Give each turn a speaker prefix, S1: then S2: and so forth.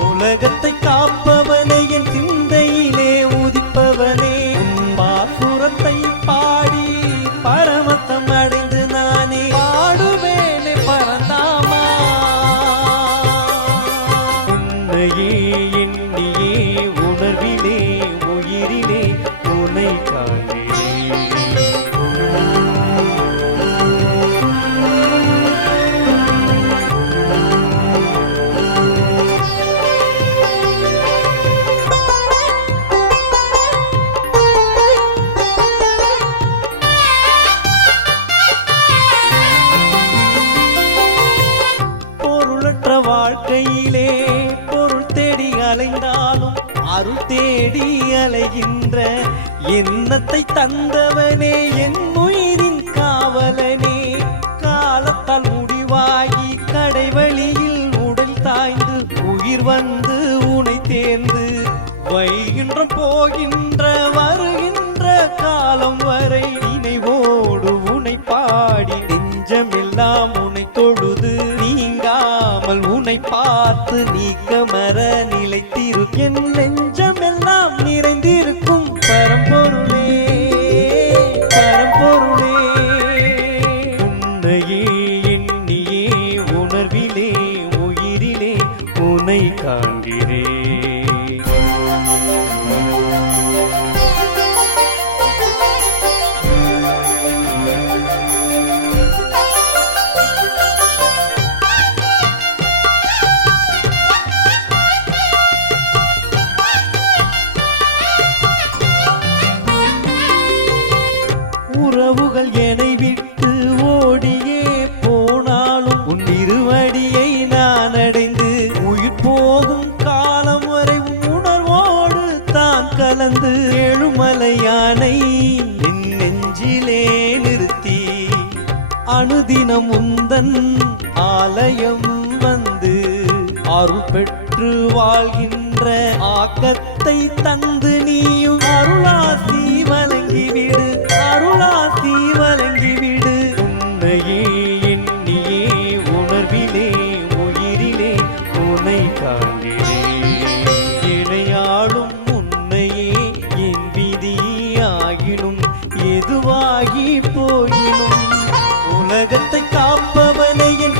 S1: உலகத்தை காப்பவனே என் சிந்தையிலே உதிப்பவனே. பாசுரத்தை பாடி பரமத்தம் அடைந்து நானே. பாடுவேனே பரந்தாமா. உன்னையே வாழ்க்கையிலே பொருள் தேடி அலைந்தாலும் அருள் தேடி அலைகின்ற எண்ணத்தை தந்தவனே என் உயிரின் காவலனே. காலத்தால் முடிவாகி கடைவழியில் உடல் தாய்ந்து உயிர் வந்து உனை தேர்ந்து வைகின்ற போகின்ற வருகின்ற காலம் வரை நினைவோடு உனை பாடி நெஞ்சமெல்லாம் உனை தொழுது நீங்காமல் உனை பார்த்து நீக்கமர நிலைத்திரு. என் நெஞ்சமெல்லாம் நிறைந்திருக்கும் பரம்பொருளே பரம்பொருளே உன்னையே எண்ணியே உணர்விலே உயிரிலே உனை காண்கிறேன். உறவுகள் என்னை விட்டு ஓடியே போனாலும் உன் இருவடியை நான் அடைந்து உயிர் போகும் காலம் வரை உணர்வோடு தான் கலந்து எழுமலையானை என் நெஞ்சிலே நிறுத்தி. அனுதினம் உந்தன் ஆலயம் வந்து அருள் பெற்று வாழ்கின்ற ஆக்கத்தை தந்து நீ ஆகி போயினும் உலகத்தை காப்பவனை என்